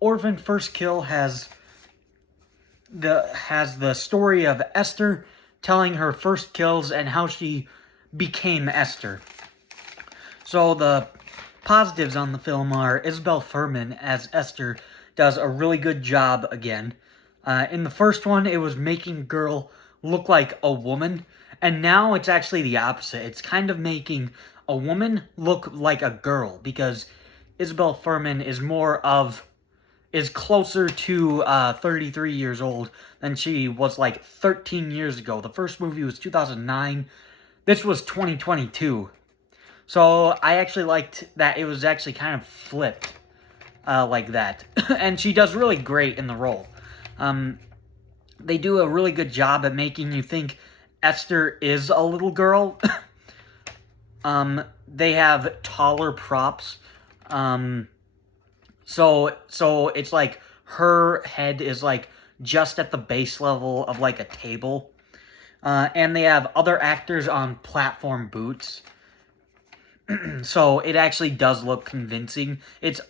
Orphan First Kill has the story of Esther telling her first kills and how she became Esther. So the positives on the film are Isabel Fuhrman as Esther does a really good job again. In the first one, it was making girl look like a woman, and now it's actually the opposite. It's kind of making a woman look like a girl, because Isabel Fuhrman is closer to 33 years old than she was like 13 years ago. The first movie was 2009. This was 2022. So I actually liked that it was actually kind of flipped like that. And she does really great in the role. They do a really good job at making you think Esther is a little girl. They have taller props. So it's like her head is like just at the base level of like a table. And they have other actors on platform boots. So it actually does look convincing. It's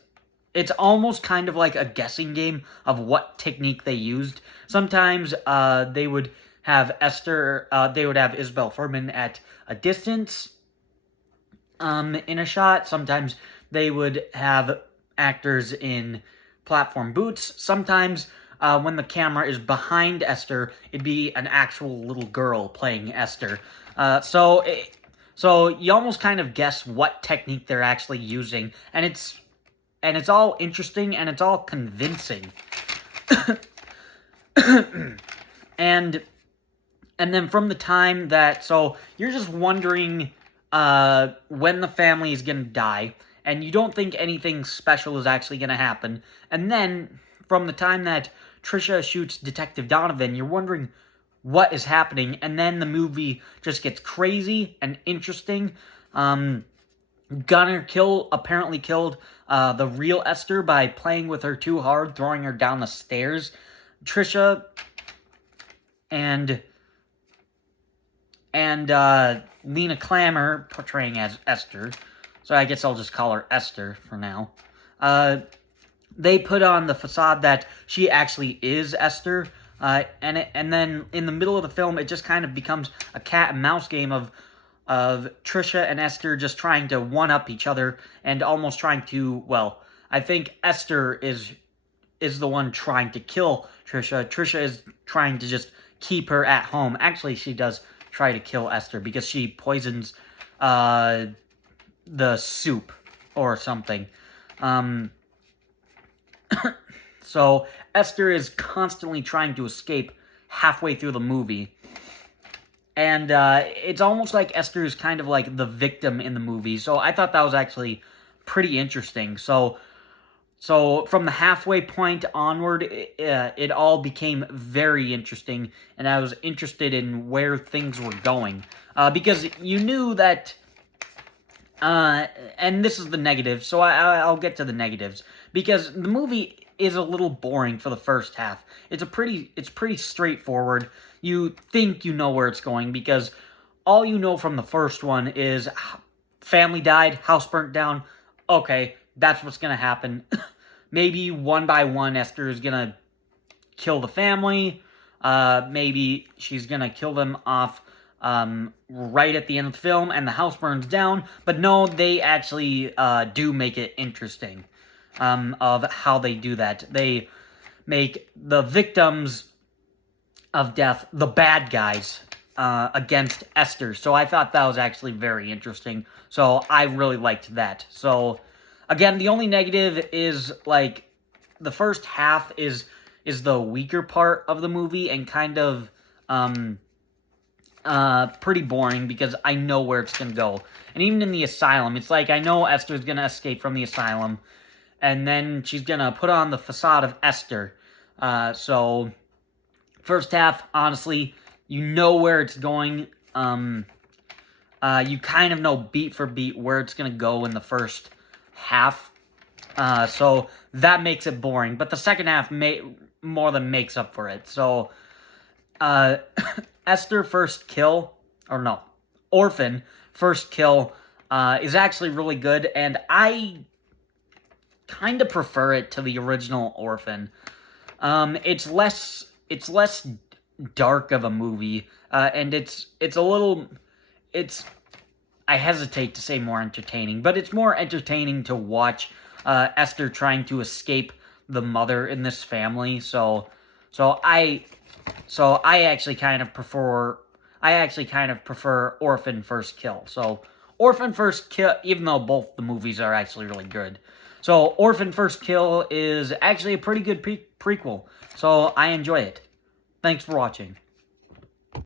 almost kind of like a guessing game of what technique they used. Sometimes they would have Isabel Fuhrman at a distance in a shot. Sometimes they would have actors in platform boots. Sometimes when the camera is behind Esther, it'd be an actual little girl playing Esther. So you almost kind of guess what technique they're actually using, and it's all interesting and it's all convincing. and then from the time that, so you're just wondering when the family is gonna die, and you don't think anything special is actually gonna happen. And then from the time that Trisha shoots Detective Donovan, you're wondering what is happening, and then the movie just gets crazy and interesting. Gunner apparently killed the real Esther by playing with her too hard, throwing her down the stairs. Trisha and Lena Klammer portraying as Esther, so I guess I'll just call her Esther for now. They put on the facade that she actually is Esther, and then in the middle of the film, it just kind of becomes a cat and mouse game of Trisha and Esther just trying to one-up each other and almost trying to, well, I think Esther is the one trying to kill Trisha. Trisha is trying to just keep her at home. Actually, she does try to kill Esther because she poisons the soup or something. So Esther is constantly trying to escape halfway through the movie. And it's almost like Esther is kind of like the victim in the movie. So I thought that was actually pretty interesting. So from the halfway point onward, it all became very interesting. And I was interested in where things were going. Because you knew that... and this is the negative, so I'll get to the negatives. Because the movie is a little boring for the first half. It's pretty straightforward. You think you know where it's going, because all you know from the first one is family died, house burnt down. Okay, that's what's gonna happen. Maybe one by one Esther is gonna kill the family. Maybe she's gonna kill them off right at the end of the film and the house burns down. But no, they actually do make it interesting of how they do that. They make the victims of death the bad guys against Esther. So I thought that was actually very interesting. So I really liked that. So again, the only negative is like the first half is the weaker part of the movie and kind of pretty boring because I know where it's gonna go. And even in the asylum, it's like I know Esther's gonna escape from the asylum, and then she's gonna put on the facade of Esther. So first half, honestly, you know where it's going. You kind of know beat for beat where it's gonna go in the first half. So that makes it boring. But the second half more than makes up for it. So Esther first kill, or no, Orphan first kill is actually really good, and I kind of prefer it to the original Orphan. It's less dark of a movie, and it's a little, it's, I hesitate to say more entertaining, but it's more entertaining to watch Esther trying to escape the mother in this family. So I so I actually kind of prefer Orphan First Kill. So Orphan First Kill, even though both the movies are actually really good. So Orphan First Kill is actually a pretty good prequel. So I enjoy it. Thanks for watching.